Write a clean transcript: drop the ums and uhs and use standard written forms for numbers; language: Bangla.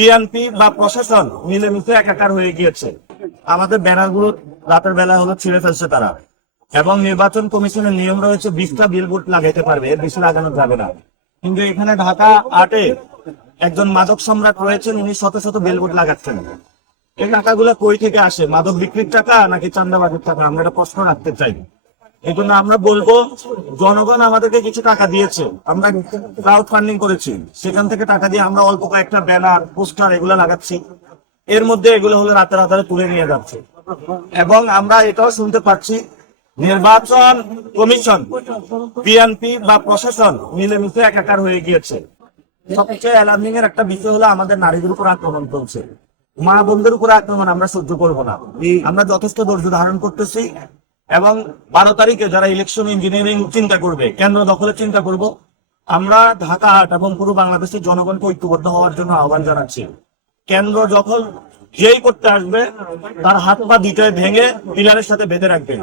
বিএনপি বা প্রশাসন মিলেমিশে একাকার হয়ে গিয়েছে। আমাদের ব্যানারগুলো রাতের বেলা হলো ছিঁড়ে ফেলছে তারা, এবং নির্বাচন কমিশনের নিয়ম রয়েছে 20টা বিলবোর্ড লাগাইতে পারবে, এর বেশি লাগানো যাবে না। কিন্তু এখানে ঢাকা 8-এ একজন মাদক সম্রাট রয়েছেন, উনি শত শত বিলবোর্ড লাগাচ্ছেন। এই টাকাগুলো কই থেকে আসে? মাদক বিক্রির টাকা নাকি চাঁদাবাজির টাকা? আমরা এটা প্রশ্ন রাখতে চাই। এই জন্য আমরা বলবো, জনগণ আমাদেরকে কিছু টাকা দিয়েছে, আমরা ক্রাউড ফান্ডিং করেছি, সেখান থেকে টাকা দিয়ে আমরা অল্প কয়েকটা ব্যানার, পোস্টার এগুলো লাগাচ্ছি। এর মধ্যে এগুলো হলো রাতের আধারে তুলে নিয়ে যাচ্ছে। এবং আমরা এটাও শুনতে পাচ্ছি, নির্বাচন কমিশন, বিএনপি বা প্রশাসন মিলেমিশে একাকার হয়ে গিয়েছে। সবচেয়ে অ্যালার্মিং এর একটা বিষয় হলো আমাদের নারীদের উপর আক্রমণ চলছে, মা বোনদের উপর আক্রমণ আমরা সহ্য করবো না। আমরা যথেষ্ট ধৈর্য ধারণ করতেছি, এবং 12 তারিখে যারা ইলেকশন ইঞ্জিনিয়ারিং চিন্তা করবে, কেন্দ্র দখলের চিন্তা করব, আমরা ঢাকা 8 এবং পুরো বাংলাদেশের জনগণকে ঐক্যবদ্ধ হওয়ার জন্য আহ্বান জানাচ্ছি। কেন্দ্র দখল যেই করতে আসবে, তার হাত পা দুইটায় ভেঙে পিলারের সাথে বেঁধে রাখবে।